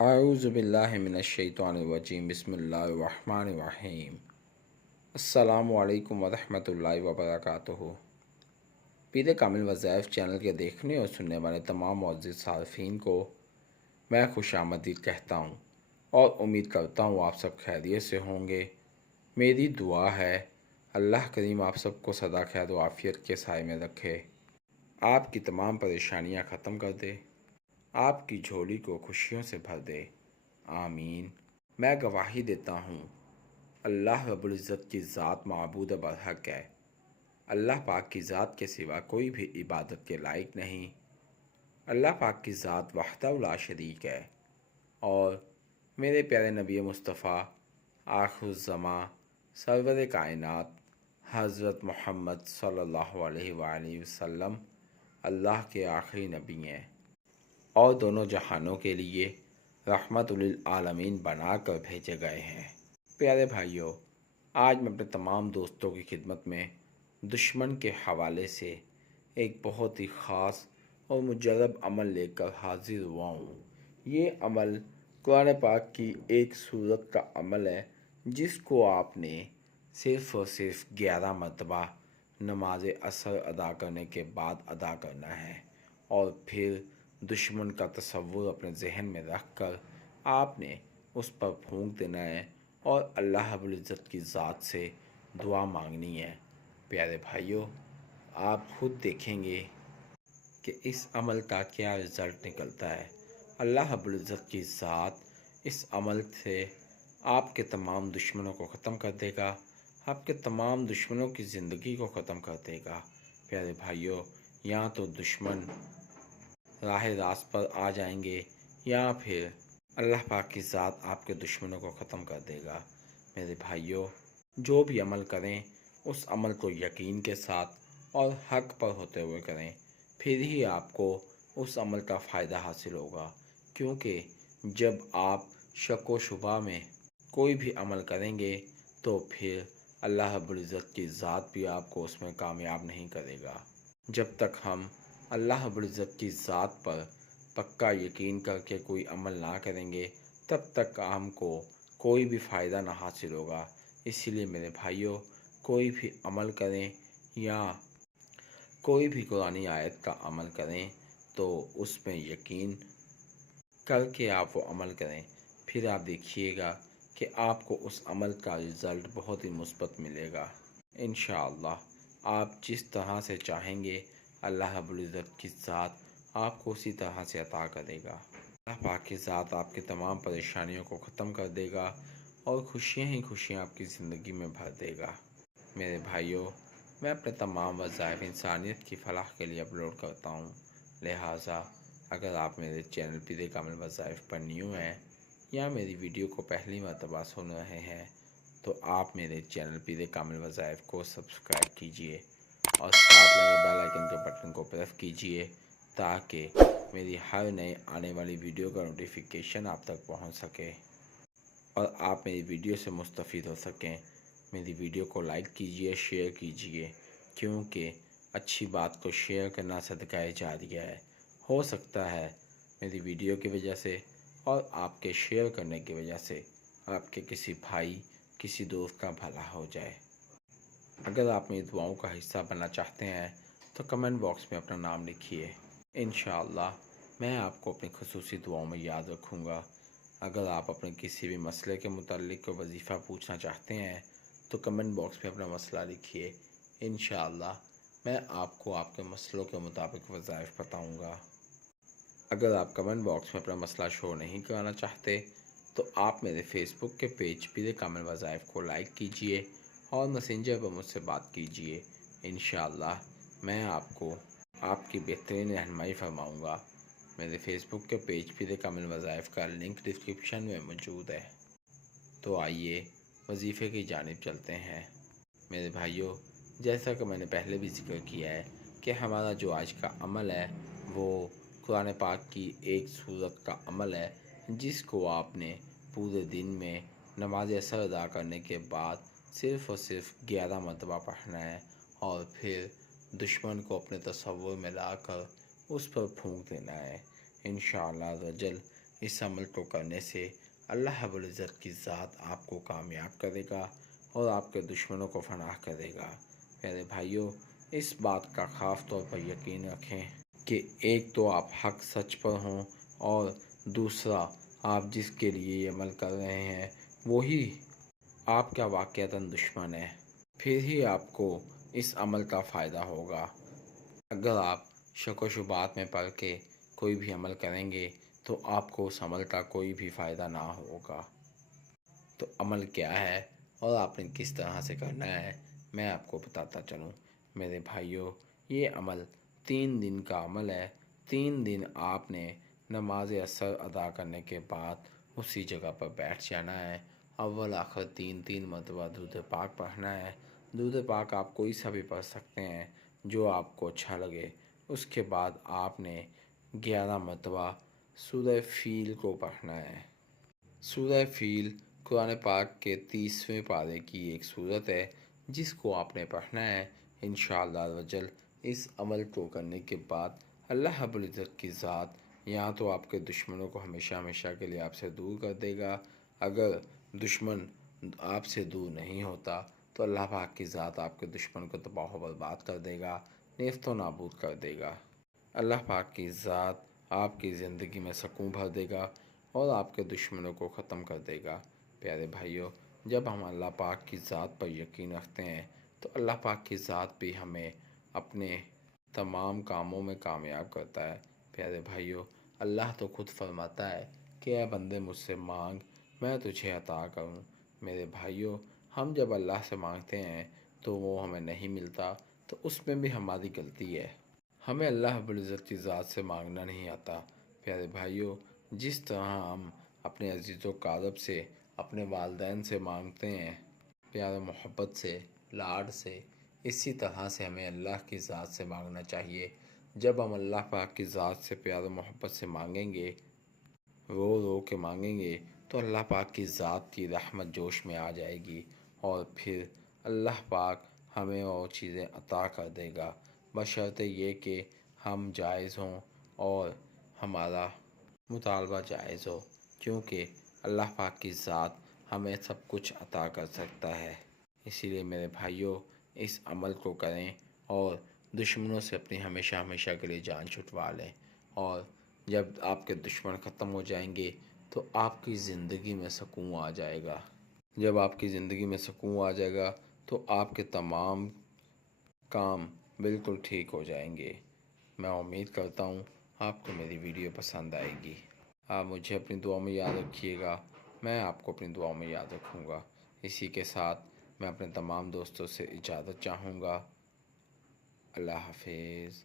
اعوذ باللہ من الشیطان الرجیم بسم اللہ الرحمن الرحیم السلام علیکم ورحمۃ اللہ وبرکاتہ۔ پیر کامل وظائف چینل کے دیکھنے اور سننے والے تمام معزز صارفین کو میں خوش آمدید کہتا ہوں اور امید کرتا ہوں آپ سب خیریت سے ہوں گے۔ میری دعا ہے اللہ کریم آپ سب کو سدا خیر و عافیت کے سائے میں رکھے، آپ کی تمام پریشانیاں ختم کر دے، آپ کی جھولی کو خوشیوں سے بھر دے، آمین۔ میں گواہی دیتا ہوں اللہ رب العزت کی ذات معبود برحق ہے، اللہ پاک کی ذات کے سوا کوئی بھی عبادت کے لائق نہیں۔ اللہ پاک کی ذات وحدہ لا شریک ہے، اور میرے پیارے نبی مصطفیٰ آخر الزماں سرور کائنات حضرت محمد صلی اللہ علیہ وآلہ وسلم اللہ کے آخری نبی ہیں اور دونوں جہانوں کے لیے رحمت للعالمین بنا کر بھیجے گئے ہیں۔ پیارے بھائیوں، آج میں اپنے تمام دوستوں کی خدمت میں دشمن کے حوالے سے ایک بہت ہی خاص اور مجرب عمل لے کر حاضر ہوا ہوں۔ یہ عمل قرآن پاک کی ایک سورت کا عمل ہے جس کو آپ نے صرف اور صرف 11 مرتبہ نماز عصر ادا کرنے کے بعد ادا کرنا ہے، اور پھر دشمن کا تصور اپنے ذہن میں رکھ کر آپ نے اس پر پھونک دینا ہے اور اللہ رب العزت کی ذات سے دعا مانگنی ہے۔ پیارے بھائیوں، آپ خود دیکھیں گے کہ اس عمل کا کیا رزلٹ نکلتا ہے۔ اللہ رب العزت کی ذات اس عمل سے آپ کے تمام دشمنوں کو ختم کر دے گا، آپ کے تمام دشمنوں کی زندگی کو ختم کر دے گا۔ پیارے بھائیوں، یا تو دشمن راہ راست پر آ جائیں گے یا پھر اللہ پاک کی ذات آپ کے دشمنوں کو ختم کر دے گا۔ میرے بھائیوں، جو بھی عمل کریں اس عمل کو یقین کے ساتھ اور حق پر ہوتے ہوئے کریں، پھر ہی آپ کو اس عمل کا فائدہ حاصل ہوگا، کیونکہ جب آپ شک و شبہ میں کوئی بھی عمل کریں گے تو پھر اللہ رب العزت کی ذات بھی آپ کو اس میں کامیاب نہیں کرے گا۔ جب تک ہم اللہ رب العزت کی ذات پر پکا یقین کر کے کوئی عمل نہ کریں گے تب تک ہم کو کوئی بھی فائدہ نہ حاصل ہوگا۔ اسی لیے میرے بھائیوں، کوئی بھی عمل کریں یا کوئی بھی قرآنی آیت کا عمل کریں تو اس میں یقین کر کے آپ وہ عمل کریں، پھر آپ دیکھیے گا کہ آپ کو اس عمل کا رزلٹ بہت ہی مثبت ملے گا۔ انشاءاللہ آپ جس طرح سے چاہیں گے اللہ رب العزت کی ذات آپ کو اسی طرح سے عطا کرے گا۔ اللہ پاک کی ذات آپ کی تمام پریشانیوں کو ختم کر دے گا اور خوشیاں ہی خوشیاں آپ کی زندگی میں بھر دے گا۔ میرے بھائیوں، میں اپنے تمام وظائف انسانیت کی فلاح کے لیے اپلوڈ کرتا ہوں، لہٰذا اگر آپ میرے چینل پیر کامل وظائف پر نیو ہیں یا میری ویڈیو کو پہلی مرتبہ سن رہے ہیں تو آپ میرے چینل پیر کامل وظائف کو سبسکرائب کیجئے اور ساتھ لگے بیل آئیکن کے بٹن کو پریس کیجئے تاکہ میری ہر نئے آنے والی ویڈیو کا نوٹیفیکیشن آپ تک پہنچ سکے اور آپ میری ویڈیو سے مستفید ہو سکیں۔ میری ویڈیو کو لائک کیجئے، شیئر کیجئے، کیونکہ اچھی بات کو شیئر کرنا صدقہ جاریہ ہے۔ ہو سکتا ہے میری ویڈیو کی وجہ سے اور آپ کے شیئر کرنے کی وجہ سے آپ کے کسی بھائی، کسی دوست کا بھلا ہو جائے۔ اگر آپ میری دعاؤں کا حصہ بننا چاہتے ہیں تو کمنٹ باکس میں اپنا نام لکھیے، انشاءاللہ میں آپ کو اپنی خصوصی دعاؤں میں یاد رکھوں گا۔ اگر آپ اپنے کسی بھی مسئلے کے متعلق کوئی وظیفہ پوچھنا چاہتے ہیں تو کمنٹ باکس میں اپنا مسئلہ لکھیے، انشاءاللہ میں آپ کو آپ کے مسئلوں کے مطابق وظائف بتاؤں گا۔ اگر آپ کمنٹ باکس میں اپنا مسئلہ شو نہیں کرانا چاہتے تو آپ میرے فیس بک کے پیج پیر کامل وظائف کو لائک کیجئے اور میسنجر پر مجھ سے بات کیجئے، انشاءاللہ میں آپ کو آپ کی بہترین رہنمائی فرماؤں گا۔ میرے فیس بک کے پیج پیر کامل وظائف کا لنک ڈسکرپشن میں موجود ہے، تو آئیے وظیفے کی جانب چلتے ہیں۔ میرے بھائیوں، جیسا کہ میں نے پہلے بھی ذکر کیا ہے کہ ہمارا جو آج کا عمل ہے وہ قرآن پاک کی ایک سورت کا عمل ہے جس کو آپ نے پورے دن میں نماز عصر ادا کرنے کے بعد صرف اور صرف 11 مرتبہ پڑھنا ہے، اور پھر دشمن کو اپنے تصور میں لا کر اس پر پھونک دینا ہے۔ انشاءاللہ رجل اس عمل کو کرنے سے اللہ رب العزت کی ذات آپ کو کامیاب کرے گا اور آپ کے دشمنوں کو فنا کرے گا۔ میرے بھائیوں، اس بات کا خاص طور پر یقین رکھیں کہ ایک تو آپ حق سچ پر ہوں، اور دوسرا آپ جس کے لیے یہ عمل کر رہے ہیں وہی آپ کا واقعتاً دشمن ہے، پھر ہی آپ کو اس عمل کا فائدہ ہوگا۔ اگر آپ شک و شبہات میں پڑھ کے کوئی بھی عمل کریں گے تو آپ کو اس عمل کا کوئی بھی فائدہ نہ ہوگا۔ تو عمل کیا ہے اور آپ نے کس طرح سے کرنا ہے، میں آپ کو بتاتا چلوں۔ میرے بھائیوں، یہ عمل 3 دن کا عمل ہے۔ 3 دن آپ نے نماز عصر ادا کرنے کے بعد اسی جگہ پر بیٹھ جانا ہے۔ اول آخر 3 مرتبہ درود پاک پڑھنا ہے۔ درود پاک آپ کوئی سا بھی پڑھ سکتے ہیں جو آپ کو اچھا لگے۔ اس کے بعد آپ نے 11 مرتبہ سورہ فیل کو پڑھنا ہے۔ سورہ فیل قرآن پاک کے 30ویں پارے کی ایک سورت ہے جس کو آپ نے پڑھنا ہے۔ انشاءاللہ اس عمل کو کرنے کے بعد اللہ رب العزت کی ذات یا تو آپ کے دشمنوں کو ہمیشہ ہمیشہ کے لیے آپ سے دور کر دے گا۔ اگر دشمن آپ سے دور نہیں ہوتا تو اللہ پاک کی ذات آپ کے دشمن کو تباہ و برباد کر دے گا، نیست و نابود کر دے گا۔ اللہ پاک کی ذات آپ کی زندگی میں سکون بھر دے گا اور آپ کے دشمنوں کو ختم کر دے گا۔ پیارے بھائیوں، جب ہم اللہ پاک کی ذات پر یقین رکھتے ہیں تو اللہ پاک کی ذات بھی ہمیں اپنے تمام کاموں میں کامیاب کرتا ہے۔ پیارے بھائیوں، اللہ تو خود فرماتا ہے کہ اے بندے مجھ سے مانگ، میں تجھے عطا کروں۔ میرے بھائیوں، ہم جب اللہ سے مانگتے ہیں تو وہ ہمیں نہیں ملتا، تو اس میں بھی ہماری غلطی ہے۔ ہمیں اللہ رب العزت کی ذات سے مانگنا نہیں آتا۔ پیارے بھائیوں، جس طرح ہم اپنے عزیز و اقارب سے، اپنے والدین سے مانگتے ہیں پیار و محبت سے، لاڈ سے، اسی طرح سے ہمیں اللہ کی ذات سے مانگنا چاہیے۔ جب ہم اللہ پاک کی ذات سے پیار و محبت سے مانگیں گے، رو رو کے مانگیں گے، تو اللہ پاک کی ذات کی رحمت جوش میں آ جائے گی، اور پھر اللہ پاک ہمیں اور چیزیں عطا کر دے گا، بشرطِ یہ کہ ہم جائز ہوں اور ہمارا مطالبہ جائز ہو، کیونکہ اللہ پاک کی ذات ہمیں سب کچھ عطا کر سکتا ہے۔ اسی لیے میرے بھائیوں، اس عمل کو کریں اور دشمنوں سے اپنی ہمیشہ ہمیشہ کے لیے جان چھٹوا لیں، اور جب آپ کے دشمن ختم ہو جائیں گے تو آپ کی زندگی میں سکون آ جائے گا۔ جب آپ کی زندگی میں سکون آ جائے گا تو آپ کے تمام کام بالکل ٹھیک ہو جائیں گے۔ میں امید کرتا ہوں آپ کو میری ویڈیو پسند آئے گی۔ آپ مجھے اپنی دعا میں یاد رکھیے گا، میں آپ کو اپنی دعا میں یاد رکھوں گا۔ اسی کے ساتھ میں اپنے تمام دوستوں سے اجازت چاہوں گا۔ اللہ حافظ۔